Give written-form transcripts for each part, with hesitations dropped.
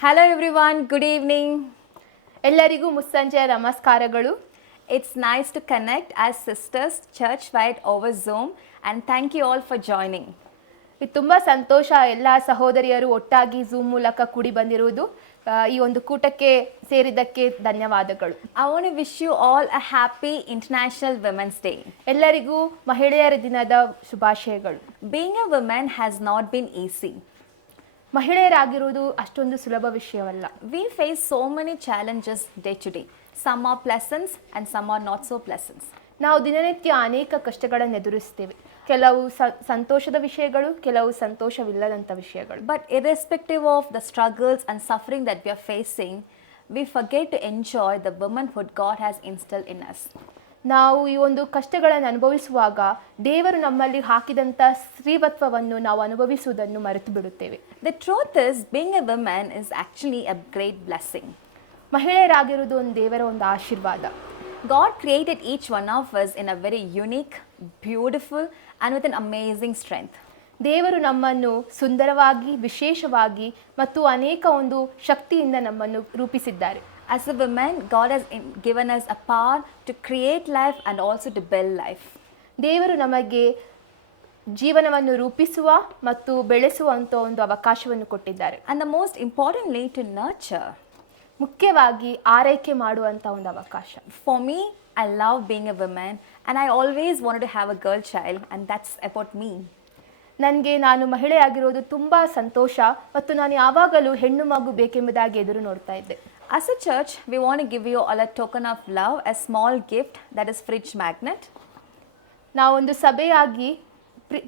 Hello everyone, good evening. ಎಲ್ಲರಿಗೂ ಮುಸ್ಸಂಜೆಯ ನಮಸ್ಕಾರಗಳು. It's nice to connect as sisters church-wide over Zoom and thank you all for joining. ಇದು ತುಂಬ ಸಂತೋಷ ಎಲ್ಲ ಸಹೋದರಿಯರು ಒಟ್ಟಾಗಿ ಝೂಮ್ ಮೂಲಕ ಕೂಡಿ ಬಂದಿರುವುದು. ಈ ಒಂದು ಕೂಟಕ್ಕೆ ಸೇರಿದ್ದಕ್ಕೆ ಧನ್ಯವಾದಗಳು. I want to wish you all a happy International Women's Day. ಎಲ್ಲರಿಗೂ ಮಹಿಳೆಯರ ದಿನದ ಶುಭಾಶಯಗಳು. Being a woman has not been easy. ಮಹಿಳೆಯರಾಗಿರುವುದು ಅಷ್ಟೊಂದು ಸುಲಭ ವಿಷಯವಲ್ಲ. We face so many challenges day to day. Some are pleasant and some are not so pleasant. ನಾವು ದಿನನಿತ್ಯ ಅನೇಕ ಕಷ್ಟಗಳನ್ನು ಎದುರಿಸ್ತೇವೆ. ಕೆಲವು ಸಂತೋಷದ ವಿಷಯಗಳು, ಕೆಲವು ಸಂತೋಷವಿಲ್ಲದಂಥ ವಿಷಯಗಳು. But irrespective of the struggles and suffering that we are facing, we forget to enjoy the womanhood God has instilled in us. ನಾವು ಈ ಒಂದು ಕಷ್ಟಗಳನ್ನು ಅನುಭವಿಸುವಾಗ ದೇವರು ನಮ್ಮಲ್ಲಿ ಹಾಕಿದಂಥ ಸ್ತ್ರೀವತ್ವವನ್ನು ನಾವು ಅನುಭವಿಸುವುದನ್ನು ಮರೆತು ಬಿಡುತ್ತೇವೆ. The truth is, being a woman is actually a great blessing. ಮಹಿಳೆಯರಾಗಿರುವುದು ಒಂದು ದೇವರ ಒಂದು ಆಶೀರ್ವಾದ. God created each one of us in a very unique, beautiful and with an amazing strength. ದೇವರು ನಮ್ಮನ್ನು ಸುಂದರವಾಗಿ, ವಿಶೇಷವಾಗಿ ಮತ್ತು ಅನೇಕ ಒಂದು ಶಕ್ತಿಯಿಂದ ನಮ್ಮನ್ನು ರೂಪಿಸಿದ್ದಾರೆ. As a woman, God has given us a power to create life and also to build life. ದೇವರು ನಮಗೆ ಜೀವನವನ್ನು ರೂಪಿಸುವ ಮತ್ತು ಬೆಳೆಸುವಂಥ ಒಂದು ಅವಕಾಶವನ್ನು ಕೊಟ್ಟಿದ್ದಾರೆ. And the most importantly, to nurture. ಮುಖ್ಯವಾಗಿ ಆರೈಕೆ ಮಾಡುವಂಥ ಒಂದು ಅವಕಾಶ. For me, I love being a woman and I always wanted to have a girl child, and that's about me. ನಾನು ಮಹಿಳೆಯಾಗಿರೋದು ತುಂಬ ಸಂತೋಷ ಮತ್ತು ನಾನು ಯಾವಾಗಲೂ ಹೆಣ್ಣು ಮಗು ಬೇಕೆಂಬುದಾಗಿ ಎದುರು ನೋಡ್ತಾ ಇದ್ದೆ. As a church, we want to give you all a token of love, a small gift that is fridge magnet. ನಾವೊಂದು ಸಭೆಯಾಗಿ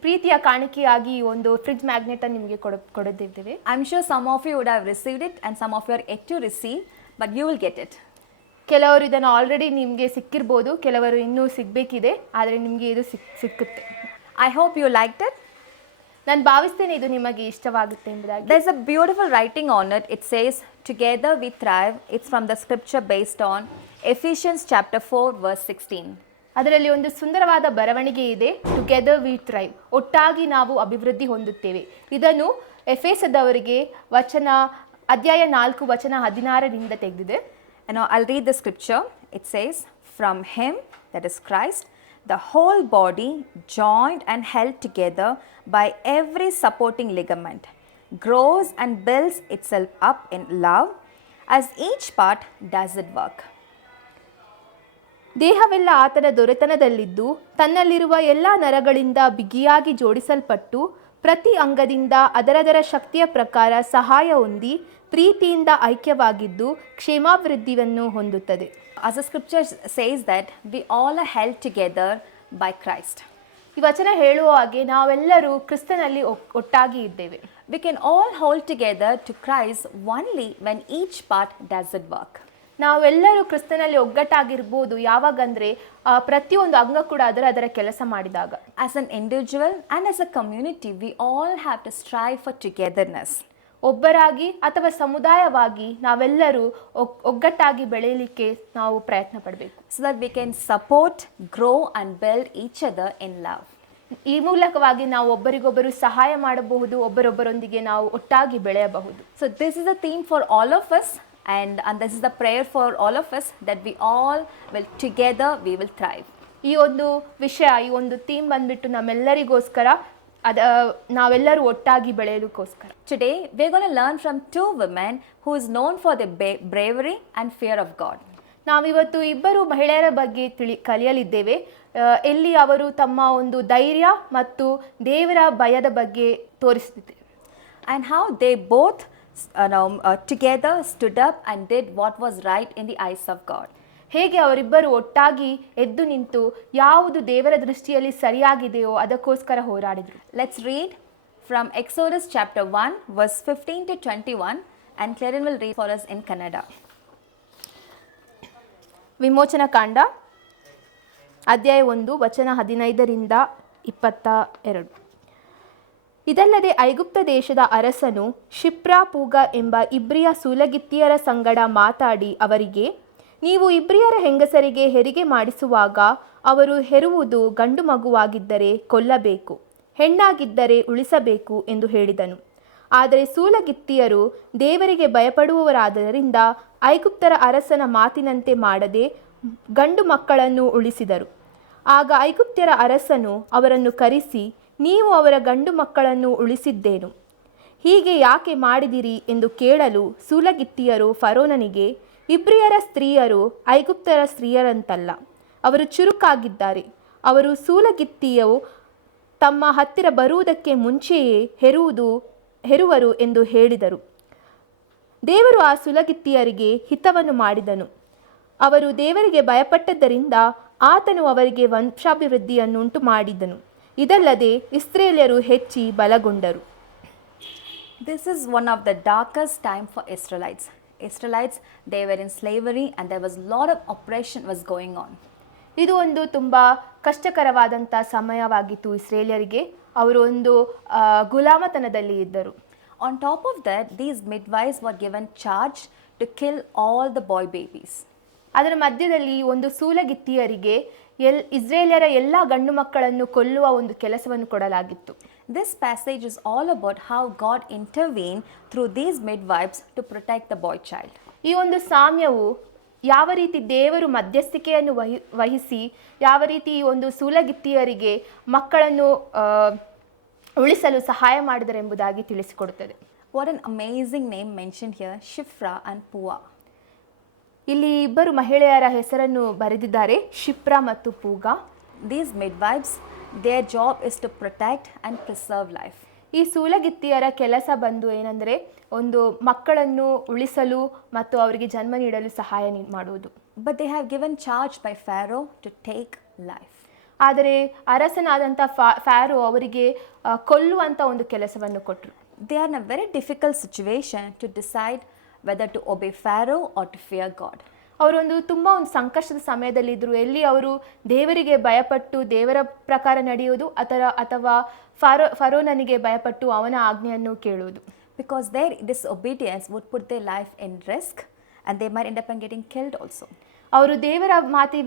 ಪ್ರೀತಿಯ ಕಾಣಿಕೆಯಾಗಿ ಒಂದು ಫ್ರಿಡ್ಜ್ ಮ್ಯಾಗ್ನೆಟ್ ಅನ್ನು ನಿಮಗೆ ಕೊಡದಿದ್ದೇವೆ. I'm sure some of you would have received it and some of you are yet to receive, but you will get it. ಕೆಲವರು ಇದನ್ನು already ನಿಮಗೆ ಸಿಕ್ಕಿರ್ಬೋದು, ಕೆಲವರು ಇನ್ನೂ ಸಿಗಬೇಕಿದೆ, ಆದರೆ ನಿಮಗೆ ಇದು ಸಿಕ್ಕುತ್ತೆ. I hope you liked it. ನಾನು ಭಾವಿಸ್ತೇನೆ ಇದು ನಿಮಗೆ ಇಷ್ಟವಾಗುತ್ತೆ ಎಂಬುದಾಗಿ. There's a beautiful writing on it. It says, "Together we thrive." It's from the scripture based on Ephesians chapter 4 verse 16. ಅದರಲ್ಲಿ ಒಂದು ಸುಂದರವಾದ ಬರವಣಿಗೆ ಇದೆ, ಟುಗೆದರ್ ವಿ ಥ್ರೈವ್, ಒಟ್ಟಾಗಿ ನಾವು ಅಭಿವೃದ್ಧಿ ಹೊಂದುತ್ತೇವೆ. ಇದನ್ನು ಎಫೆಸದವರಿಗೆ ಅಧ್ಯಾಯ 4 ವಚನ 16ರಿಂದ ತೆಗೆದಿದೆ. And now I'll read the scripture. It says, "From him, that is Christ, the whole body, joined and held together by every supporting ligament, grows and builds itself up in love as each part does its work." ದೇಹವೆಲ್ಲ ಆತನ ದೊರೆತನದಲ್ಲಿದ್ದು ತನ್ನಲ್ಲಿರುವ ಎಲ್ಲ ನರಗಳಿಂದ ಬಿಗಿಯಾಗಿ ಜೋಡಿಸಲ್ಪಟ್ಟು ಪ್ರತಿ ಅಂಗದಿಂದ ಅದರದರ ಶಕ್ತಿಯ ಪ್ರಕಾರ ಸಹಾಯ ಹೊಂದಿ ಪ್ರೀತಿಯಿಂದ ಐಕ್ಯವಾಗಿದ್ದು ಕ್ಷೇಮಾಭಿವೃದ್ಧಿಯನ್ನು ಹೊಂದುತ್ತದೆ. As the scripture says that we all are held together by Christ. ಈ ವಚನ ಹೇಳುವ ಹಾಗೆ ನಾವೆಲ್ಲರೂ ಕ್ರಿಸ್ತನಲ್ಲಿ ಒಟ್ಟಾಗಿ ಇದ್ದೇವೆ. We can all hold together to Christ only when each part does its work. ನಾವೆಲ್ಲರೂ ಕ್ರಿಸ್ತನಲ್ಲಿ ಒಗ್ಗಟ್ಟಾಗಿರ್ಬೋದು ಯಾವಾಗಂದ್ರೆ ಪ್ರತಿಯೊಂದು ಅಂಗ ಕೂಡ ಅದರ ಕೆಲಸ ಮಾಡಿದಾಗ. As an individual and as a community, we all have to strive for togetherness. ಒಬ್ಬರಾಗಿ ಅಥವಾ ಸಮುದಾಯವಾಗಿ ನಾವೆಲ್ಲರೂ ಒಗ್ಗಟ್ಟಾಗಿ ಬೆಳೆಯಲಿಕ್ಕೆ ನಾವು ಪ್ರಯತ್ನ ಪಡಬೇಕು. So that we can support, grow and build each other in love. ಈ ಮೂಲಕವಾಗಿ ನಾವು ಒಬ್ಬರಿಗೊಬ್ಬರು ಸಹಾಯ ಮಾಡಬಹುದು, ಒಬ್ಬರೊಬ್ಬರೊಂದಿಗೆ ನಾವು ಒಟ್ಟಾಗಿ ಬೆಳೆಯಬಹುದು. So this is the theme for all of us, and this is the prayer for all of us, that we all will together we will thrive. ಈ ಒಂದು ವಿಷಯ, ಈ ಒಂದು ಥೀಮ್ ಬಂದ್ಬಿಟ್ಟು ನಮ್ಮೆಲ್ಲರಿಗೋಸ್ಕರ, ನಾವೆಲ್ಲರೂ ಒಟ್ಟಾಗಿ ಬೆಳೆಯೋದಕ್ಕೋಸ್ಕರ. Today we're going to learn from two women who is known for their bravery and fear of God. ನಾವಿವತ್ತು ಇಬ್ಬರು ಮಹಿಳೆಯರ ಬಗ್ಗೆ ಕಲಿಯಲಿದ್ದೇವೆ. ಎಲ್ಲಿ ಅವರು ತಮ್ಮ ಒಂದು ಧೈರ್ಯ ಮತ್ತು ದೇವರ ಭಯದ ಬಗ್ಗೆ ತೋರಿಸುತ್ತಿದ್ದಾರೆ. And how they both together stood up and did what was right in the eyes of God. ಹೇಗೆ ಅವರಿಬ್ಬರು ಒಟ್ಟಾಗಿ ಎದ್ದು ನಿಂತು ಯಾವುದು ದೇವರ ದೃಷ್ಟಿಯಲ್ಲಿ ಸರಿಯಾಗಿದೆಯೋ ಅದಕ್ಕೋಸ್ಕರ ಹೋರಾಡಿದರು. Let's read from Exodus chapter 1 verse 15 to 21, and Clarin will read for us in Kannada. ವಿಮೋಚನ ಕಾಂಡ ಅಧ್ಯಾಯ 1 ವಚನ 15ರಿಂದ 22. ಇದಲ್ಲದೆ ಐಗುಪ್ತ ದೇಶದ ಅರಸನು ಶಿಪ್ರಾ ಪೂಗ ಎಂಬ ಇಬ್ರಿಯ ಸೂಲಗಿತ್ತಿಯರ ಸಂಗಡ ಮಾತಾಡಿ ಅವರಿಗೆ, ನೀವು ಇಬ್ರಿಯರ ಹೆಂಗಸರಿಗೆ ಹೆರಿಗೆ ಮಾಡಿಸುವಾಗ ಅವರು ಹೆರುವುದು ಗಂಡು ಮಗುವಾಗಿದ್ದರೆ ಕೊಲ್ಲಬೇಕು, ಹೆಣ್ಣಾಗಿದ್ದರೆ ಉಳಿಸಬೇಕು ಎಂದು ಹೇಳಿದನು. ಆದರೆ ಸೂಲಗಿತ್ತಿಯರು ದೇವರಿಗೆ ಭಯಪಡುವವರಾದ್ದರಿಂದ ಐಗುಪ್ತರ ಅರಸನ ಮಾತಿನಂತೆ ಮಾಡದೆ ಗಂಡು ಮಕ್ಕಳನ್ನು ಉಳಿಸಿದರು. ಆಗ ಐಗುಪ್ತ್ಯರ ಅರಸನು ಅವರನ್ನು ಕರೆಸಿ, ನೀವು ಅವರ ಗಂಡು ಮಕ್ಕಳನ್ನು ಉಳಿಸಿದ್ದೇನು? ಹೀಗೆ ಯಾಕೆ ಮಾಡಿದಿರಿ ಎಂದು ಕೇಳಲು ಸೂಲಗಿತ್ತಿಯರು ಫರೋನನಿಗೆ, ಇಬ್ರಿಯರ ಸ್ತ್ರೀಯರು ಐಗುಪ್ತರ ಸ್ತ್ರೀಯರಂತಲ್ಲ, ಅವರು ಚುರುಕಾಗಿದ್ದಾರೆ. ಅವರು ಸೂಲಗಿತ್ತಿಯು ತಮ್ಮ ಹತ್ತಿರ ಬರುವುದಕ್ಕೆ ಮುಂಚೆಯೇ ಹೆರುವರು ಎಂದು ಹೇಳಿದರು. ದೇವರು ಆ ಸೂಲಗಿತ್ತಿಯರಿಗೆ ಹಿತವನ್ನು ಮಾಡಿದನು. ಅವರು ದೇವರಿಗೆ ಭಯಪಟ್ಟದ್ದರಿಂದ ಆತನು ಅವರಿಗೆ ವಂಶಾಭಿವೃದ್ಧಿಯನ್ನುಂಟು ಮಾಡಿದನು. ಇದಲ್ಲದೆ ಇಸ್ರೇಲ್ಯರು ಹೆಚ್ಚಿ ಬಲಗೊಂಡರು. This is one of the darkest time for Israelites. Israelites, they were in slavery and there was a lot of oppression was going on. ಇದು ಒಂದು ತುಂಬ ಕಷ್ಟಕರವಾದಂಥ ಸಮಯವಾಗಿತ್ತು ಇಸ್ರೇಲ್ಯರಿಗೆ. ಅವರು ಒಂದು ಗುಲಾಮತನದಲ್ಲಿ ಇದ್ದರು. On top of that, these midwives were given charge to kill all the boy babies. ಅದರ ಮಧ್ಯದಲ್ಲಿ ಒಂದು ಸೂಲಗಿತ್ತಿಯರಿಗೆ ಇಸ್ರೇಲ್ಯರ ಎಲ್ಲ ಗಂಡು ಮಕ್ಕಳನ್ನು ಕೊಲ್ಲುವ ಒಂದು ಕೆಲಸವನ್ನು ಕೊಡಲಾಗಿತ್ತು. This passage is all about how God intervened through these midwives to protect the boy child. ಈ ಒಂದು ಸಾಮ್ಯವು ಯಾವ ರೀತಿ ದೇವರು ಮಧ್ಯಸ್ಥಿಕೆಯನ್ನು ವಹಿಸಿ ಯಾವ ರೀತಿ ಈ ಒಂದು ಸೂಲಗಿತ್ತಿಯರಿಗೆ ಮಕ್ಕಳನ್ನು ಉಳಿಸಲು ಸಹಾಯ ಮಾಡಿದರೆಂಬುದಾಗಿ ತಿಳಿಸಿಕೊಡುತ್ತದೆ. What an amazing name mentioned here, Shifra and Pua. ಇಲ್ಲಿ ಇಬ್ಬರು ಮಹಿಳೆಯರ ಹೆಸರನ್ನು ಬರೆದಿದ್ದಾರೆ, ಶಿಪ್ರಾ ಮತ್ತು ಪೂಗಾ. These midwives, their job is to protect and preserve life. ಈ ಸೂಲಗಿತ್ತಿಯರ ಕೆಲಸ ಬಂದು ಏನಂದರೆ ಒಂದು ಮಕ್ಕಳನ್ನು ಉಳಿಸಲು ಮತ್ತು ಅವರಿಗೆ ಜನ್ಮ ನೀಡಲು ಸಹಾಯ ಮಾಡುವುದು. But they have given charge by Pharaoh to take life. ಆದರೆ ಅರಸನಾದಂಥ ಫ್ಯಾರೋ ಅವರಿಗೆ ಕೊಲ್ಲುವಂಥ ಒಂದು ಕೆಲಸವನ್ನು ಕೊಟ್ಟರು. They are in a very difficult situation to decide whether to obey Pharaoh or to fear God. ಅವರೊಂದು ತುಂಬ ಒಂದು ಸಂಕಷ್ಟದ ಸಮಯದಲ್ಲಿದ್ದರು. ಎಲ್ಲಿ ಅವರು ದೇವರಿಗೆ ಭಯಪಟ್ಟು ದೇವರ ಪ್ರಕಾರ ನಡೆಯುವುದು ಅಥವಾ ಫರೋನನಿಗೆ ಭಯಪಟ್ಟು ಅವನ ಆಜ್ಞೆಯನ್ನು ಕೇಳುವುದು. Because their disobedience would put their life in risk and they might end up getting killed also. ಅವರು ದೇವರ ಮಾತಿಗೆ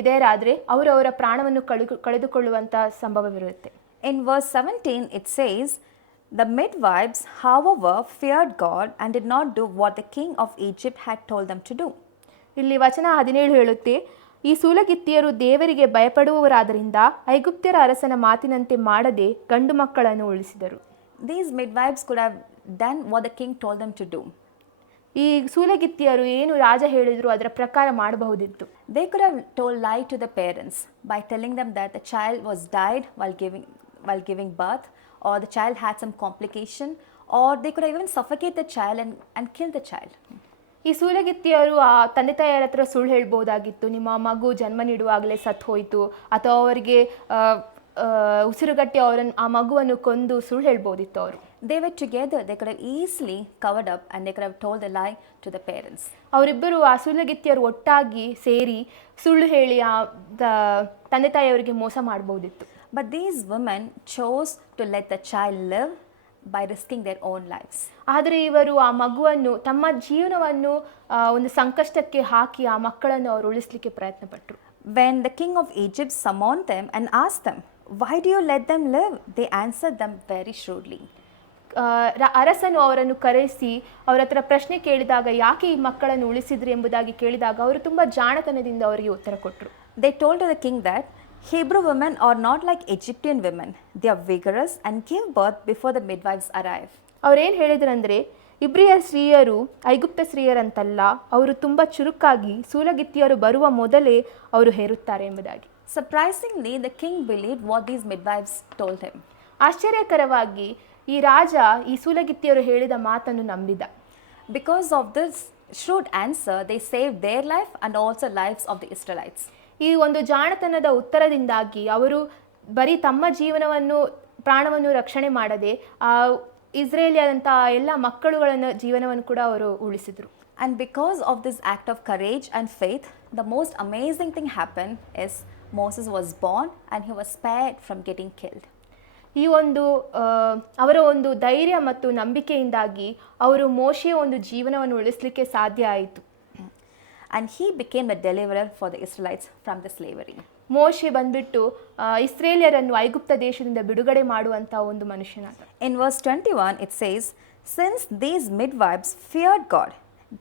ವಿಧೇಯರಾದರೆ ಅವರು ಅವರ ಪ್ರಾಣವನ್ನು ಕಳೆದುಕೊಳ್ಳುವಂಥ ಸಂಭವವಿರುತ್ತೆ. In verse 17 it says, the midwives, however, feared God and did not do what the king of Egypt had told them to do. ಇಲ್ಲಿ ವಚನ 17 ಹೇಳುತ್ತೆ, ಈ ಸೂಲಗಿತ್ತಿಯರು ದೇವರಿಗೆ ಭಯಪಡುವವರಾದ್ದರಿಂದ ಐಗುಪ್ತ್ಯರ ಅರಸನ ಮಾತಿನಂತೆ ಮಾಡದೆ ಗಂಡು ಮಕ್ಕಳನ್ನು ಉಳಿಸಿದರು. These midwives could have done what the king told them to do. ಈ ಸೂಲಗಿತ್ತಿಯರು ಏನು ರಾಜ ಹೇಳಿದ್ರು ಅದರ ಪ್ರಕಾರ ಮಾಡಬಹುದಿತ್ತು. They could have told lie to the parents by telling them that the child was died while giving birth, or the child had some complication, or they could have even suffocate the child and kill the child. ಈ ಸೂಲಗಿತ್ತಿಯರು ಆ ತಂದೆ ತಾಯಿಯರ ಹತ್ರ ಸುಳ್ಳು ಹೇಳ್ಬೋದಾಗಿತ್ತು, ನಿಮ್ಮ ಮಗು ಜನ್ಮ ನೀಡುವಾಗಲೇ ಸತ್ತು ಹೋಯಿತು, ಅಥವಾ ಅವರಿಗೆ ಉಸಿರುಗಟ್ಟಿ ಆ ಮಗುವನ್ನು ಕೊಂದು ಸುಳ್ಳು ಹೇಳ್ಬೋದಿತ್ತು. ಅವರು They were together, they could have easily covered up and they could have told a lie to the parents. ಅವರಿಬ್ಬರು ಆ ಸೂಲಗಿತ್ತಿಯರು ಒಟ್ಟಾಗಿ ಸೇರಿ ಸುಳ್ಳು ಹೇಳಿ ತಂದೆ ತಾಯಿಯವರಿಗೆ ಮೋಸ ಮಾಡಬಹುದಿತ್ತು. But these women chose to let the child live by risking their own lives. ಆದರೆ ಇವರು ಆ ಮಗುವನ್ನು ತಮ್ಮ ಜೀವನವನ್ನು ಒಂದು ಸಂಕಷ್ಟಕ್ಕೆ ಹಾಕಿ ಆ ಮಕ್ಕಳನ್ನು ಅವರು ಉಳಿಸಲಿಕ್ಕೆ ಪ್ರಯತ್ನ ಪಟ್ಟರು. When the king of Egypt summoned them and asked them, why do you let them live? They answered them very shrewdly. ಅರಸನು ಅವರನ್ನು ಕರೆಸಿ ಅವರ ಹತ್ರ ಪ್ರಶ್ನೆ ಕೇಳಿದಾಗ ಯಾಕೆ ಈ ಮಕ್ಕಳನ್ನು ಉಳಿಸಿದ್ರಿ ಎಂಬುದಾಗಿ ಕೇಳಿದಾಗ ಅವರು ತುಂಬ ಜಾಣತನದಿಂದ ಅವರಿಗೆ ಉತ್ತರ ಕೊಟ್ಟರು. They told the king that Hebrew women are not like Egyptian women. They are vigorous and give birth before the midwives arrive. ಅವರೇನು ಹೇಳಿದ್ರಂದ್ರೆ, ಇಬ್ರಿಯ ಸ್ತ್ರೀಯರು ಐಗುಪ್ತ ಸ್ತ್ರೀಯರಂತಲ್ಲ, ಅವರು ತುಂಬ ಚುರುಕಾಗಿ ಸೂಲಗಿತ್ತಿಯರು ಬರುವ ಮೊದಲೇ ಅವರು ಹೇರುತ್ತಾರೆ ಎಂಬುದಾಗಿ. Surprisingly, the king believed what these midwives told him. ಆಶ್ಚರ್ಯಕರವಾಗಿ ಈ ರಾಜ ಈ ಸೂಲಗಿತ್ತಿಯರು ಹೇಳಿದ ಮಾತನ್ನು ನಂಬಿದ. Because of this shrewd answer, they saved their life and also lives of the Israelites. ಈ ಒಂದು ಜಾಣತನದ ಉತ್ತರದಿಂದಾಗಿ ಅವರು ಬರೀ ತಮ್ಮ ಪ್ರಾಣವನ್ನು ರಕ್ಷಣೆ ಮಾಡದೆ ಇಸ್ರೇಲಿಯಂಥ ಎಲ್ಲ ಮಕ್ಕಳುಗಳನ್ನು ಜೀವನವನ್ನು ಕೂಡ ಅವರು ಉಳಿಸಿದರು. And because of this act of courage and faith, the most amazing thing happened is Moses was born and he was spared from getting killed. ಈ ಒಂದು ಅವರ ಒಂದು ಧೈರ್ಯ ಮತ್ತು ನಂಬಿಕೆಯಿಂದಾಗಿ ಅವರು ಮೋಶೆಯ ಒಂದು ಜೀವನವನ್ನು ಉಳಿಸಲಿಕ್ಕೆ ಸಾಧ್ಯ ಆಯಿತು. And he became the deliverer for the Israelites from the slavery. ಮೋಶೆ ಬಂದ್ಬಿಟ್ಟು ಇಸ್ರೇಲಿಯರನ್ನು ಐಗುಪ್ತ ದೇಶದಿಂದ ಬಿಡುಗಡೆ ಮಾಡುವಂಥ ಒಂದು ಮನುಷ್ಯನಾದ. In verse 21, it says, since these midwives feared God,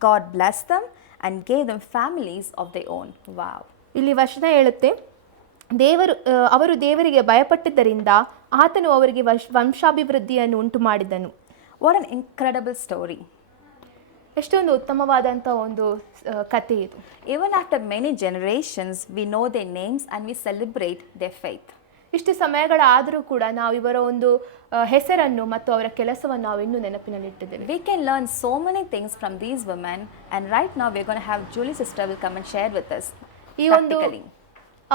God blessed them and gave them families of their own. Wow. ಇಲ್ಲಿ ವಚನ ಹೇಳುತ್ತೆ, ಅವರು ದೇವರಿಗೆ ಭಯಪಟ್ಟಿದ್ದರಿಂದ ಆತನು ಅವರಿಗೆ ವಂಶಾಭಿವೃದ್ಧಿಯನ್ನು ಉಂಟು ಮಾಡಿದನು. What an incredible story. ಎಷ್ಟೊಂದು ಉತ್ತಮವಾದಂಥ ಒಂದು ಕಥೆ ಇದು. Even after many generations, we know their names and we celebrate their faith. ಇಷ್ಟು ಸಮಯಗಳಾದರೂ ಕೂಡ ನಾವು ಇವರ ಒಂದು ಹೆಸರನ್ನು ಮತ್ತು ಅವರ ಕೆಲಸವನ್ನು ನಾವು ಇನ್ನೂ ನೆನಪಿನಲ್ಲಿಟ್ಟಿದ್ದೇವೆ. We can learn so many things from these women, and right now we're going to have Julie sister will come and share with us. ಈ ಒಂದು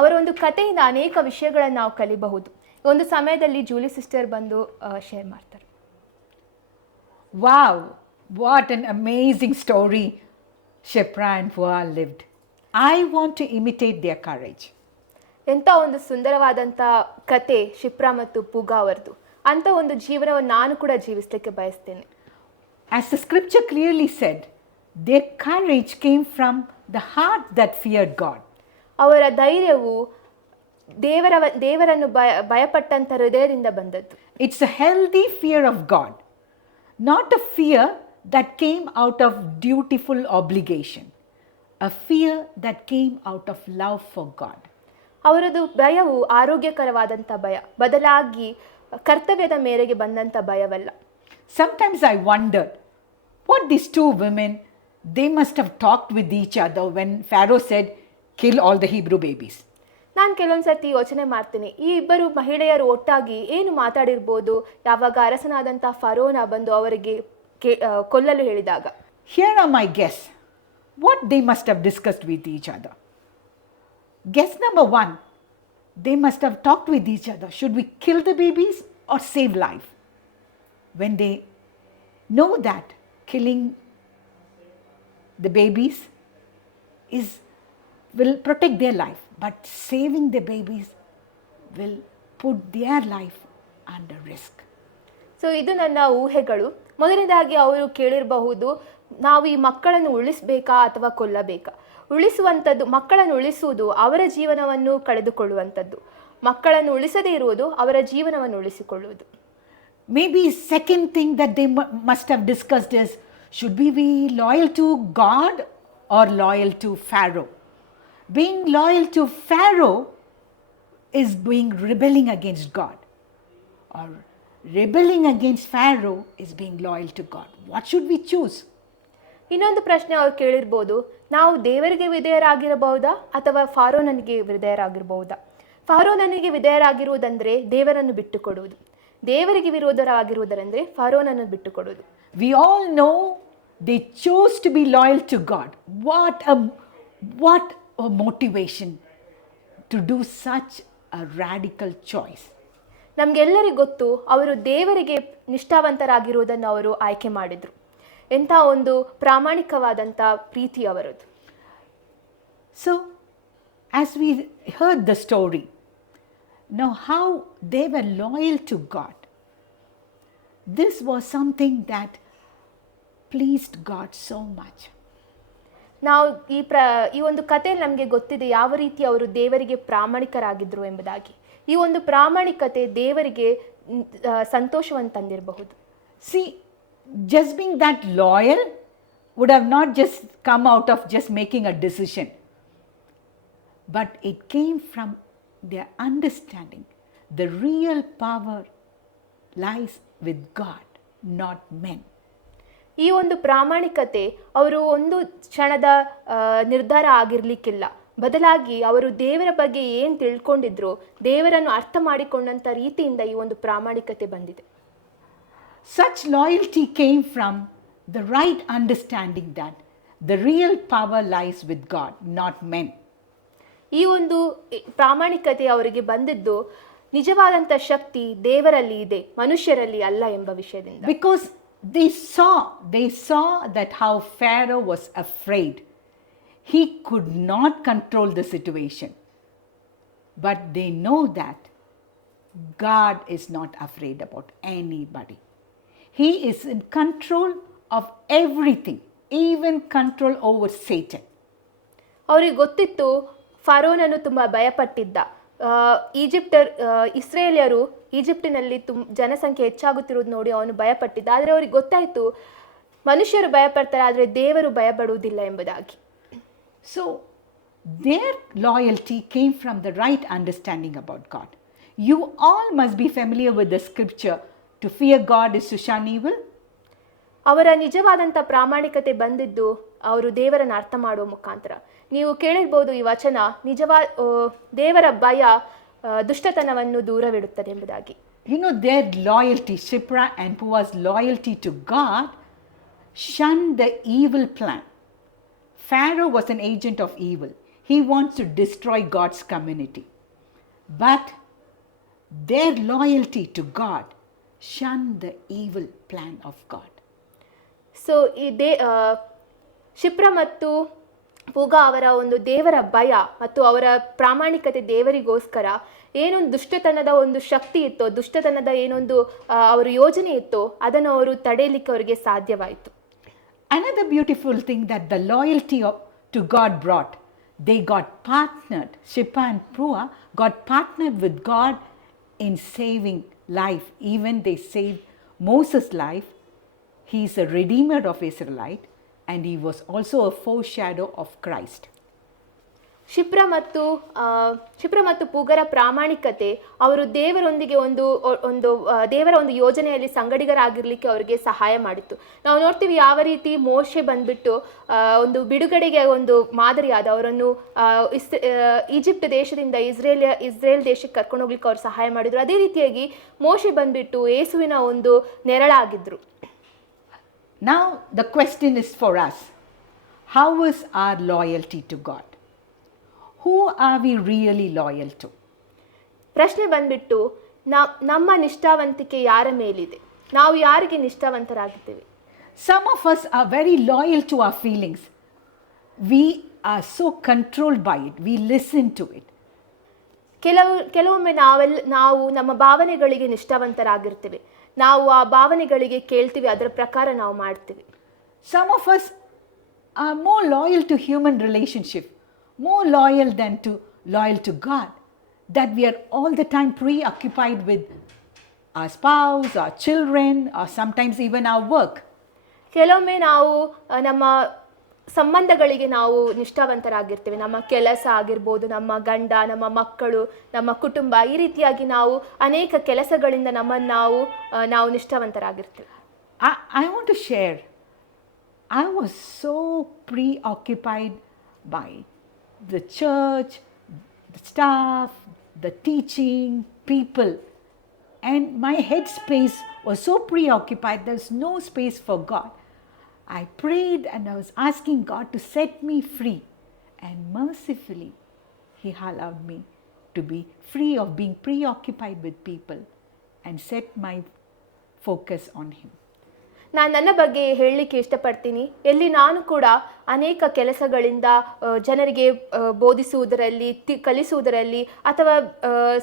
ಅವರ ಒಂದು ಕಥೆಯಿಂದ ಅನೇಕ ವಿಷಯಗಳನ್ನು ನಾವು ಕಲಿಬಹುದು. ಒಂದು ಸಮಯದಲ್ಲಿ ಜೂಲಿ ಸಿಸ್ಟರ್ ಬಂದು ಶೇರ್ ಮಾಡ್ತಾರೆ. Wow, what an amazing story Shipra and Pua lived. I want to imitate their courage. ಎಂಥ ಒಂದು ಸುಂದರವಾದಂಥ ಕತೆ ಶಿಪ್ರಾ ಮತ್ತು ಪೂಗಾ ಅವರದು. ಅಂಥ ಒಂದು ಜೀವನವನ್ನು ನಾನು ಕೂಡ ಜೀವಿಸಲಿಕ್ಕೆ ಬಯಸ್ತೇನೆ. As the scripture clearly said, their courage came from the heart that feared God. ಅವರ ಧೈರ್ಯವು ದೇವರನ್ನು ಭಯಪಟ್ಟಂಥ ಹೃದಯದಿಂದ ಬಂದದ್ದು. It's a healthy fear of God, not a fear that came out of dutiful obligation, a fear that came out of love for God. ಅವರದು ಭಯವು ಆರೋಗ್ಯಕರವಾದಂಥ ಭಯ, ಬದಲಾಗಿ ಕರ್ತವ್ಯದ ಮೇರೆಗೆ ಬಂದಂಥ ಭಯವಲ್ಲ. Sometimes I wondered what these two women, they must have talked with each other when Pharaoh said, kill all the Hebrew babies. ನಾನು ಕೆಲವೊಂದು ಸರ್ತಿ ಯೋಚನೆ ಮಾಡ್ತೀನಿ, ಈ ಇಬ್ಬರು ಮಹಿಳೆಯರು ಒಟ್ಟಾಗಿ ಏನು ಮಾತಾಡಿರ್ಬೋದು ಯಾವಾಗ ಅರಸನಾದಂಥ ಫರೋನ ಬಂದು ಅವರಿಗೆ ಕೊಲ್ಲಲು ಹೇಳಿದಾಗ. Here are my guess. What they must have discussed with each other. Guess number one, they must have talked with each other. Should we kill the babies or save life? When they know that killing the babies will protect their life, but saving the babies will put their life under risk. So ಇದು ನನ್ನ ಊಹೆಗಳು. ಮೊದಲನೇದಾಗಿ ಅವರು ಕೇಳಿರಬಹುದು, ನಾವು ಈ ಮಕ್ಕಳನ್ನು ಉಳಿಸಬೇಕಾ ಅಥವಾ ಕೊಲ್ಲಬೇಕಾ. ಉಳಿಸುವಂಥದ್ದು, ಮಕ್ಕಳನ್ನು ಉಳಿಸುವುದು ಅವರ ಜೀವನವನ್ನು ಕಳೆದುಕೊಳ್ಳುವಂಥದ್ದು, ಮಕ್ಕಳನ್ನು ಉಳಿಸದೇ ಇರುವುದು ಅವರ ಜೀವನವನ್ನು ಉಳಿಸಿಕೊಳ್ಳುವುದು. Maybe second thing that they must have discussed is, should we be loyal to God or loyal to Pharaoh? Being loyal to Pharaoh is rebelling against God, or rebelling against Pharaoh is being loyal to God. What should we choose? ಇನ್ನೊಂದು ಪ್ರಶ್ನೆ ಅವ್ರು ಕೇಳಿರ್ಬೋದು, ನಾವು ದೇವರಿಗೆ ವಿಧೇಯರಾಗಿರಬಹುದಾ ಅಥವಾ ಫಾರೋನನಿಗೆ ವಿಧೇಯರಾಗಿರಬಹುದಾ. ಫಾರೋನನಿಗೆ ವಿಧೇಯರಾಗಿರುವುದಂದ್ರೆ ದೇವರನ್ನು ಬಿಟ್ಟುಕೊಡುವುದು, ದೇವರಿಗೆ ವಿರೋಧರಾಗಿರುವುದರಂದ್ರೆ ಫಾರೋನನ್ನು ಬಿಟ್ಟುಕೊಡುವುದು. We all know they chose to be loyal to God. What a motivation to do such a radical choice. ನಮಗೆಲ್ಲರಿಗೂ ಗೊತ್ತು, ಅವರು ದೇವರಿಗೆ ನಿಷ್ಠಾವಂತರಾಗಿರುವುದನ್ನು ಅವರು ಆಯ್ಕೆ ಮಾಡಿದರು. ಎಂಥ ಒಂದು ಪ್ರಾಮಾಣಿಕವಾದಂಥ ಪ್ರೀತಿ ಅವರದು. So, as we heard the story, now how they were loyal to God, this was something that pleased God so much. ನಾವು ಈ ಒಂದು ಕಥೆಯಲ್ಲಿ ನಮಗೆ ಗೊತ್ತಿದೆ ಯಾವ ರೀತಿ ಅವರು ದೇವರಿಗೆ ಪ್ರಾಮಾಣಿಕರಾಗಿದ್ದರು ಎಂಬುದಾಗಿ. ಈ ಒಂದು ಪ್ರಾಮಾಣಿಕತೆ ದೇವರಿಗೆ ಸಂತೋಷವನ್ನು ತಂದಿರಬಹುದು. See, just being that loyal would have not just come out of just making a decision, but it came from their understanding the real power lies with God, not men. ಈ ಒಂದು ಪ್ರಾಮಾಣಿಕತೆ ಅವರು ಒಂದು ಕ್ಷಣದ ನಿರ್ಧಾರ ಆಗಿರಲಿಕ್ಕಿಲ್ಲ, ಬದಲಾಗಿ ಅವರು ದೇವರ ಬಗ್ಗೆ ಏನು ತಿಳ್ಕೊಂಡಿದ್ರು, ದೇವರನ್ನು ಅರ್ಥ ಮಾಡಿಕೊಂಡಂಥ ರೀತಿಯಿಂದ ಈ ಒಂದು ಪ್ರಾಮಾಣಿಕತೆ ಬಂದಿದೆ. Such loyalty came from the right understanding that the real power lies with God, not men. ಈ ಒಂದು ಪ್ರಾಮಾಣಿಕತೆ ಅವರಿಗೆ ಬಂದಿದ್ದು ನಿಜವಾದಂಥ ಶಕ್ತಿ ದೇವರಲ್ಲಿ ಇದೆ, ಮನುಷ್ಯರಲ್ಲಿ ಅಲ್ಲ ಎಂಬ ವಿಷಯದಿಂದ. Because they saw that how Pharaoh was afraid. He could not control the situation. But they know that God is not afraid about anybody. He is in control of everything, even control over Satan. ಅವರಿಗೆ ಗೊತ್ತಿತ್ತು ಫರೋನನು ತುಂಬ ಭಯಪಟ್ಟಿದ್ದ. ಇಸ್ರೇಲಿಯರು ಈಜಿಪ್ಟಿನಲ್ಲಿ ಜನಸಂಖ್ಯೆ ಹೆಚ್ಚಾಗುತ್ತಿರುವುದು ನೋಡಿ ಅವನು ಭಯಪಟ್ಟಿದ್ದ. ಆದರೆ ಅವ್ರಿಗೆ ಗೊತ್ತಾಯಿತು ಮನುಷ್ಯರು ಭಯಪಡ್ತಾರೆ, ಆದರೆ ದೇವರು ಭಯಪಡುವುದಿಲ್ಲ ಎಂಬುದಾಗಿ. So their loyalty came from the right understanding about God. You all must be familiar with the scripture, to fear God is to shun evil. ಅವರ ನಿಜವಾದಂಥ ಪ್ರಾಮಾಣಿಕತೆ ಬಂದಿದ್ದು ಅವರು ದೇವರನ್ನು ಅರ್ಥ ಮಾಡುವ ಮುಖಾಂತರ. ನೀವು ಕೇಳಿರ್ಬೋದು ಈ ವಚನ, ದೇವರ ಭಯ ದುಷ್ಟತನವನ್ನು ದೂರವಿಡುತ್ತದೆ ಎಂಬುದಾಗಿ. You know, their loyalty, Shipra and Pua's loyalty to God, shunned the evil plan. Pharaoh was an agent of evil. He wants to destroy God's community. But their loyalty to God shunned the evil plan of God. So Shipra ಮತ್ತು ಪೂಗ ಅವರ ಒಂದು ದೇವರ ಭಯ ಮತ್ತು ಅವರ ಪ್ರಾಮಾಣಿಕತೆ ದೇವರಿಗೋಸ್ಕರ ಏನೊಂದು ದುಷ್ಟತನದ ಒಂದು ಶಕ್ತಿ ಇತ್ತೋ, ದುಷ್ಟತನದ ಏನೊಂದು ಅವರ ಯೋಜನೆ ಇತ್ತೋ ಅದನ್ನು ಅವರು ತಡೆಯಲಿಕ್ಕೆ ಅವರಿಗೆ ಸಾಧ್ಯವಾಯಿತು. Another beautiful thing that the loyalty to God brought, they got partnered, Shipra and Pua got partnered with God in saving life. Even they saved Moses' life. He is a redeemer of Israelite and he was also a foreshadow of Christ. Shipra ಮತ್ತು ಪೂಗರ ಪ್ರಾಮಾಣಿಕತೆ ಅವರು ದೇವರೊಂದಿಗೆ ದೇವರ ಒಂದು ಯೋಜನೆಯಲ್ಲಿ ಸಂಗಡಿಗರಾಗಿರ್ಲಿಕ್ಕೆ ಅವರಿಗೆ ಸಹಾಯ ಮಾಡಿತ್ತು. ನಾವು ನೋಡ್ತೀವಿ ಯಾವ ರೀತಿ ಮೋಶೆ ಬಂದ್ಬಿಟ್ಟು ಒಂದು ಬಿಡುಗಡೆಗೆ ಒಂದು ಮಾದರಿಯಾದ ಅವರನ್ನು ಈಜಿಪ್ಟ್ ದೇಶದಿಂದ ಇಸ್ರೇಲ್ ದೇಶಕ್ಕೆ ಕರ್ಕೊಂಡು ಹೋಗ್ಲಿಕ್ಕೆ ಅವ್ರು ಸಹಾಯ ಮಾಡಿದ್ರು. ಅದೇ ರೀತಿಯಾಗಿ ಮೋಶೆ ಬಂದ್ಬಿಟ್ಟು ಯೇಸುವಿನ ಒಂದು ನೆರಳಾಗಿದ್ರು. Now the question is for us, how is our loyalty to God? Who are we really loyal to? ಪ್ರಶ್ನೆ ಬಂದ್ಬಿಟ್ಟು ನಮ್ಮ ನಿಷ್ಠಾವಂತಿಕೆ ಯಾರ ಮೇಲಿದೆ? ನಾವು ಯಾರಿಗೆ ನಿಷ್ಠಾವಂತರಾಗಿದ್ದೇವೆ? Some of us are very loyal to our feelings. We are so controlled by it. We listen to it. ಕೆಲವೊಮ್ಮೆ ನಾವು ನಮ್ಮ ಭಾವನೆಗಳಿಗೆ ನಿಷ್ಠಾವಂತರಾಗಿರ್ತೇವೆ. ನಾವು ಆ ಭಾವನೆಗಳಿಗೆ ಕೇಳ್ತೀವಿ, ಅದರ ಪ್ರಕಾರ ನಾವು ಮಾಡ್ತೀವಿ. Some of us are more loyal to human relationship, more loyal to God, that we are all the time preoccupied with our spouse, our children, or sometimes even our work. ಕೆಲವೊಮ್ಮೆ ನಾವು ನಮ್ಮ ಸಂಬಂಧಗಳಿಗೆ ನಾವು ನಿಷ್ಠಾವಂತರಾಗಿರ್ತೇವೆ. ನಮ್ಮ ಕೆಲಸ ಆಗಿರ್ಬೋದು, ನಮ್ಮ ಗಂಡ, ನಮ್ಮ ಮಕ್ಕಳು, ನಮ್ಮ ಕುಟುಂಬ, ಈ ರೀತಿಯಾಗಿ ನಾವು ಅನೇಕ ಕೆಲಸಗಳಿಂದ ನಾವು ನಿಷ್ಠಾವಂತರಾಗಿರ್ತೇವೆ. I want to share, I was so preoccupied by the church, the staff, the teaching, people, and my headspace was so preoccupied, there's no space for God. I prayed and I was asking God to set me free, and mercifully He allowed me to be free of being preoccupied with people and set my focus on Him. ನಾನು ನನ್ನ ಬಗ್ಗೆ ಹೇಳಲಿಕ್ಕೆ ಇಷ್ಟಪಡ್ತೀನಿ. ಎಲ್ಲಿ ನಾನು ಕೂಡ ಅನೇಕ ಕೆಲಸಗಳಿಂದ ಜನರಿಗೆ ಬೋಧಿಸುವುದರಲ್ಲಿ, ಕಲಿಸುವುದರಲ್ಲಿ ಅಥವಾ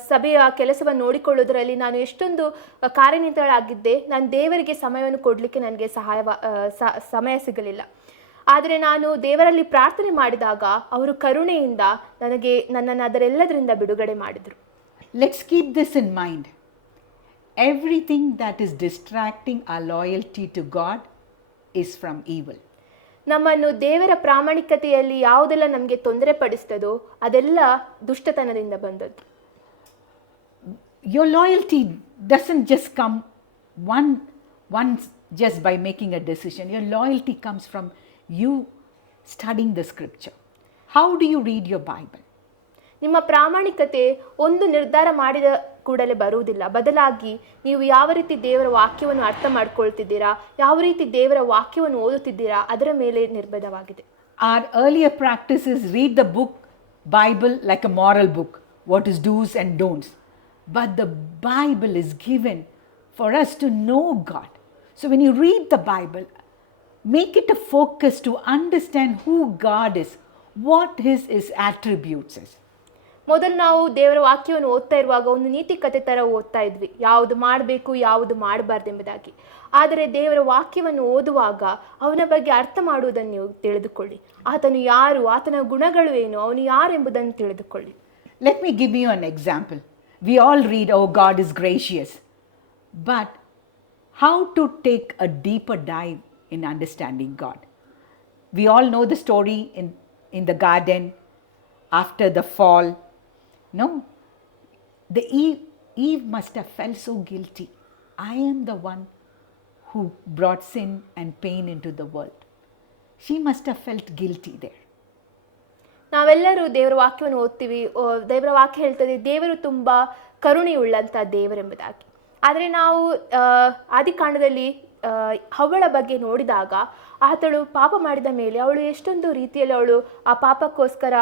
ಸಭೆಯ ಕೆಲಸವನ್ನು ನೋಡಿಕೊಳ್ಳುವುದರಲ್ಲಿ ನಾನು ಎಷ್ಟೊಂದು ಕಾರ್ಯನಿರತಳಾಗಿದ್ದೆ. ನಾನು ದೇವರಿಗೆ ಸಮಯವನ್ನು ಕೊಡಲಿಕ್ಕೆ ನನಗೆ ಸಮಯ ಸಿಗಲಿಲ್ಲ. ಆದರೆ ನಾನು ದೇವರಲ್ಲಿ ಪ್ರಾರ್ಥನೆ ಮಾಡಿದಾಗ ಅವರು ಕರುಣೆಯಿಂದ ನನ್ನನ್ನು ಅದರೆಲ್ಲದರಿಂದ ಬಿಡುಗಡೆ ಮಾಡಿದರು. Let's keep this in mind. Everything that is distracting our loyalty to God is from evil. ನಮ್ಮನ್ನು ದೇವರ ಪ್ರಾಮಾಣಿಕತೆಯಲ್ಲಿ ಯಾವುದೆಲ್ಲ ನಮಗೆ ತೊಂದರೆ ಪಡಿಸ್ತದೋ ಅದೆಲ್ಲ ದುಷ್ಟತನದಿಂದ ಬಂದದ್ದು. Your loyalty doesn't just come once just by making a decision. Your loyalty comes from you studying the scripture. How do you read your Bible? ನಿಮ್ಮ ಪ್ರಾಮಾಣಿಕತೆ ಒಂದು ನಿರ್ಧಾರ ಮಾಡಿದ ಕೂಡಲೇ ಬರುವುದಿಲ್ಲ. ಬದಲಾಗಿ ನೀವು ಯಾವ ರೀತಿ ದೇವರ ವಾಕ್ಯವನ್ನು ಅರ್ಥ ಮಾಡ್ಕೊಳ್ತಿದ್ದೀರಾ, ಯಾವ ರೀತಿ ದೇವರ ವಾಕ್ಯವನ್ನು ಓದುತ್ತಿದ್ದೀರಾ ಅದರ ಮೇಲೆ ನಿರ್ಬಂಧವಾಗಿದೆ. Our earlier practice is read the book Bible like a moral book, what is do's and don'ts. But the Bible is given for us to know God. So when you read the Bible, make it a focus to understand who God is, what His attributes is. ಮೊದಲು ನಾವು ದೇವರ ವಾಕ್ಯವನ್ನು ಓದ್ತಾ ಇರುವಾಗ ಒಂದು ನೀತಿ ಕಥೆ ಥರ ಓದ್ತಾ ಇದ್ವಿ, ಯಾವುದು ಮಾಡಬೇಕು ಯಾವುದು ಮಾಡಬಾರ್ದು ಎಂಬುದಾಗಿ. ಆದರೆ ದೇವರ ವಾಕ್ಯವನ್ನು ಓದುವಾಗ ಅವನ ಬಗ್ಗೆ ಅರ್ಥ ಮಾಡುವುದನ್ನು ನೀವು ತಿಳಿದುಕೊಳ್ಳಿ. ಆತನು ಯಾರು, ಆತನ ಗುಣಗಳು ಏನು, ಅವನು ಯಾರು ಎಂಬುದನ್ನು ತಿಳಿದುಕೊಳ್ಳಿ. Let me give you an example. We all read, oh, God is gracious. But how to take a deeper dive in understanding God? We all know the story in the garden after the fall. No? The Eve must have felt so guilty. I am the one who brought sin and pain into the world. She must have felt guilty there. ನಾವೆಲ್ಲರೂ ದೇವರ ವಾಕ್ಯವನ್ನು ಓದ್ತೀವಿ. ದೇವರ ವಾಕ್ಯ ಹೇಳ್ತದೆ ದೇವರು ತುಂಬ ಕರುಣೆಯುಳ್ಳಂಥ ದೇವರೆಂಬುದಾಗಿ. ಆದರೆ ನಾವು ಆದಿಕಾಂಡದಲ್ಲಿ ಹವ್ವಳ ಬಗ್ಗೆ ನೋಡಿದಾಗ ಆತಳು ಪಾಪ ಮಾಡಿದ ಮೇಲೆ ಅವಳು ಎಷ್ಟೊಂದು ರೀತಿಯಲ್ಲಿ ಅವಳು ಆ ಪಾಪಕ್ಕೋಸ್ಕರ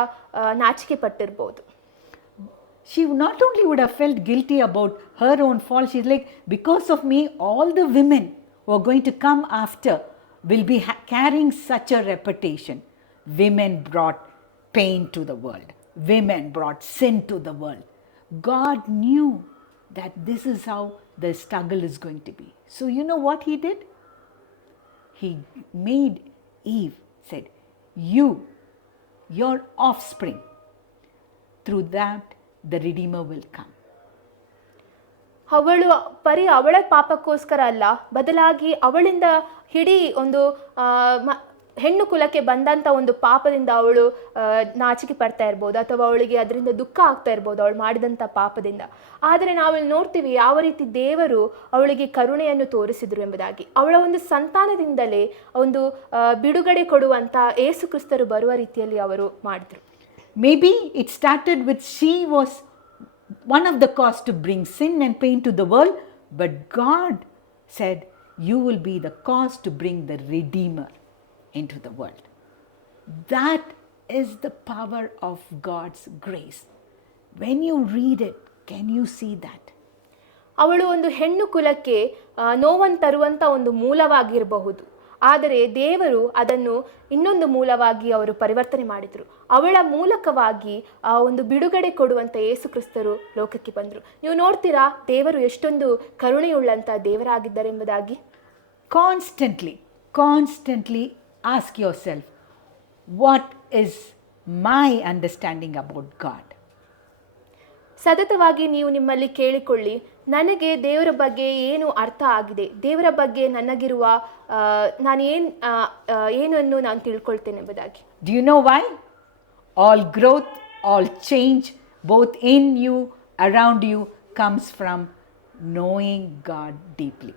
ನಾಚಿಕೆ ಪಟ್ಟಿರ್ಬೋದು. She not only would have felt guilty about her own fall, she's like, because of me, all the women who are going to come after will be carrying such a reputation. Women brought pain to the world. Women brought sin to the world. God knew that this is how the struggle is going to be. So you know what he did? He made Eve, said, your offspring, through that the Redeemer will come. ಅವಳು ಅವಳ ಪಾಪಕ್ಕೋಸ್ಕರ ಅಲ್ಲ, ಬದಲಾಗಿ ಅವಳಿಂದ ಇಡೀ ಒಂದು ಹೆಣ್ಣು ಕುಲಕ್ಕೆ ಬಂದಂಥ ಒಂದು ಪಾಪದಿಂದ ಅವಳು ನಾಚಿಕೆ ಪಡ್ತಾ ಇರ್ಬೋದು, ಅಥವಾ ಅವಳಿಗೆ ಅದರಿಂದ ದುಃಖ ಆಗ್ತಾ ಇರ್ಬೋದು ಅವಳು ಮಾಡಿದಂಥ ಪಾಪದಿಂದ. ಆದರೆ ನಾವಿಲ್ಲಿ ನೋಡ್ತೀವಿ ಯಾವ ರೀತಿ ದೇವರು ಅವಳಿಗೆ ಕರುಣೆಯನ್ನು ತೋರಿಸಿದ್ರು ಎಂಬುದಾಗಿ. ಅವಳ ಒಂದು ಸಂತಾನದಿಂದಲೇ ಒಂದು ಬಿಡುಗಡೆ ಕೊಡುವಂಥ ಏಸು ಕ್ರಿಸ್ತರು ಬರುವ ರೀತಿಯಲ್ಲಿ ಅವರು ಮಾಡಿದ್ರು. Maybe it started with she was one of the cause to bring sin and pain to the world, but God said, you will be the cause to bring the Redeemer into the world. That is the power of God's grace. When you read it, can you see that? ಅವಳು ಒಂದು ಹೆಣ್ಣು ಕುಲಕ್ಕೆ ನೋವನ್ನು ತರುವಂಥ ಒಂದು ಮೂಲವಾಗಿರಬಹುದು, ಆದರೆ ದೇವರು ಅದನ್ನು ಇನ್ನೊಂದು ಮೂಲವಾಗಿ ಅವರು ಪರಿವರ್ತನೆ ಮಾಡಿದರು. ಅವಳ ಮೂಲಕವಾಗಿ ಆ ಒಂದು ಬಿಡುಗಡೆ ಕೊಡುವಂಥ ಯೇಸು ಕ್ರಿಸ್ತರು ಲೋಕಕ್ಕೆ ಬಂದರು. ನೀವು ನೋಡ್ತೀರಾ ದೇವರು ಎಷ್ಟೊಂದು ಕರುಣೆಯುಳ್ಳಂಥ ದೇವರಾಗಿದ್ದಾರೆ ಎಂಬುದಾಗಿ. Constantly ask yourself, what is my understanding about God? ಸತತವಾಗಿ ನೀವು ನಿಮ್ಮಲ್ಲಿ ಕೇಳಿಕೊಳ್ಳಿ, ನನಗೆ ದೇವರ ಬಗ್ಗೆ ಏನು ಅರ್ಥ ಆಗಿದೆ, ದೇವರ ಬಗ್ಗೆ ನನಗಿರುವ ಏನನ್ನು ನಾನು ತಿಳ್ಕೊಳ್ತೇನೆ ಎಂಬುದಾಗಿ. Do you know why? All growth, all change, both in you, around you, comes from knowing God deeply.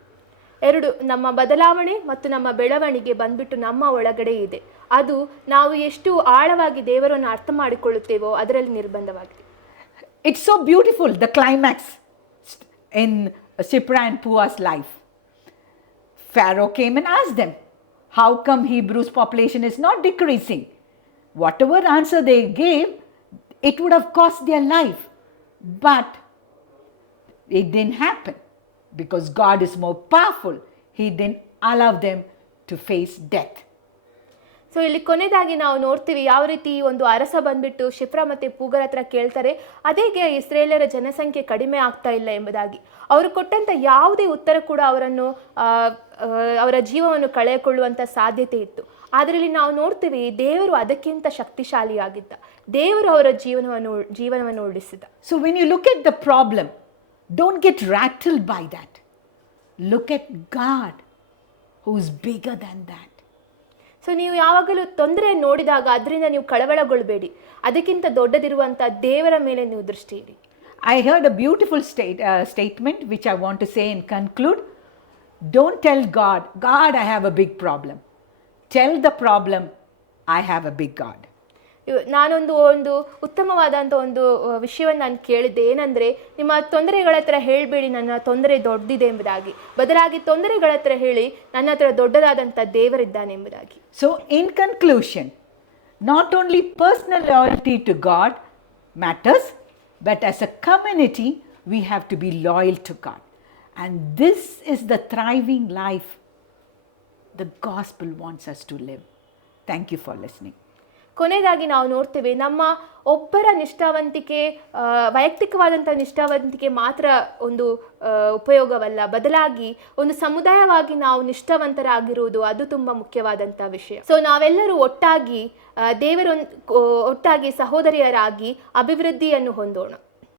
ಎರಡು, ನಮ್ಮ ಬದಲಾವಣೆ ಮತ್ತು ನಮ್ಮ ಬೆಳವಣಿಗೆ ಬಂದ್ಬಿಟ್ಟು ನಮ್ಮ ಒಳಗಡೆ ಇದೆ. ಅದು ನಾವು ಎಷ್ಟು ಆಳವಾಗಿ ದೇವರನ್ನು ಅರ್ಥ ಮಾಡಿಕೊಳ್ಳುತ್ತೇವೋ ಅದರಲ್ಲಿ ನಿರ್ಬಂಧವಾಗಿದೆ. It's so beautiful, the climax in Shipra and Pua's life. Pharaoh came and asked them, how come Hebrews' population is not decreasing? Whatever answer they gave, it would have cost their life. But it didn't happen because God is more powerful. He didn't allow them to face death. So ಇಲ್ಲಿ ಕೊನೆಯದಾಗಿ ನಾವು ನೋಡ್ತೀವಿ ಯಾವ ರೀತಿ ಒಂದು ಅರಸ ಬಂದ್ಬಿಟ್ಟು ಶಿಫ್ರಾ ಮತ್ತು ಪೂಗರ ಹತ್ರ ಕೇಳ್ತಾರೆ, ಅದೇಗೆ ಇಸ್ರೇಲರ ಜನಸಂಖ್ಯೆ ಕಡಿಮೆ ಆಗ್ತಾ ಇಲ್ಲ ಎಂಬುದಾಗಿ. ಅವರು ಕೊಟ್ಟಂಥ ಯಾವುದೇ ಉತ್ತರ ಕೂಡ ಅವರ ಜೀವವನ್ನು ಕಳೆದುಕೊಳ್ಳುವಂಥ ಸಾಧ್ಯತೆ ಇತ್ತು. ಅದರಲ್ಲಿ ನಾವು ನೋಡ್ತೀವಿ ದೇವರು ಅದಕ್ಕಿಂತ ಶಕ್ತಿಶಾಲಿಯಾಗಿದ್ದ, ದೇವರು ಅವರ ಜೀವನವನ್ನು ಉಳಿಸಿದ. So when you look at the problem, don't get rattled by that. Look at God who is bigger than that. So ನೀವು ಯಾವಾಗಲೂ ತೊಂದರೆ ನೋಡಿದಾಗ ಅದರಿಂದ ನೀವು ಕಳವಳಗೊಳ್ಳಬೇಡಿ, ಅದಕ್ಕಿಂತ ದೊಡ್ಡದಿರುವಂಥ ದೇವರ ಮೇಲೆ ನೀವು ದೃಷ್ಟಿ ಇಡಿ. I heard a beautiful statement which I want to say and conclude. Don't tell God, God, I have a big problem. Tell the problem, I have a big God. ನಾನೊಂದು ಉತ್ತಮವಾದಂಥ ಒಂದು ವಿಷಯವನ್ನು ನಾನು ಕೇಳಿದ್ದೆ. ಏನಂದರೆ, ನಿಮ್ಮ ತೊಂದರೆಗಳ ಹತ್ರ ಹೇಳಬೇಡಿ ನನ್ನ ತೊಂದರೆ ದೊಡ್ಡದಿದೆ ಎಂಬುದಾಗಿ, ಬದಲಾಗಿ ತೊಂದರೆಗಳ ಹತ್ರ ಹೇಳಿ ನನ್ನ ಹತ್ರ ದೊಡ್ಡದಾದಂಥ ದೇವರಿದ್ದಾನೆ ಎಂಬುದಾಗಿ. So in conclusion, not only personal loyalty to God matters, but as a community we have to be loyal to God. And this is the thriving life the gospel wants us to live. Thank you for listening. ಕೊನೆಯದಾಗಿ ನಾವು ನೋಡ್ತೇವೆ, ನಮ್ಮ ಒಬ್ಬರ ನಿಷ್ಠಾವಂತಿಕೆ ವೈಯಕ್ತಿಕವಾದಂಥ ನಿಷ್ಠಾವಂತಿಕೆ ಮಾತ್ರ ಒಂದು ಉಪಯೋಗವಲ್ಲ, ಬದಲಾಗಿ ಒಂದು ಸಮುದಾಯವಾಗಿ ನಾವು ನಿಷ್ಠಾವಂತರಾಗಿರುವುದು ಅದು ತುಂಬ ಮುಖ್ಯವಾದಂಥ ವಿಷಯ. ಸೊ ನಾವೆಲ್ಲರೂ ಒಟ್ಟಾಗಿ ಒಟ್ಟಾಗಿ ಸಹೋದರಿಯರಾಗಿ ಅಭಿವೃದ್ಧಿಯನ್ನು ಹೊಂದೋಣ.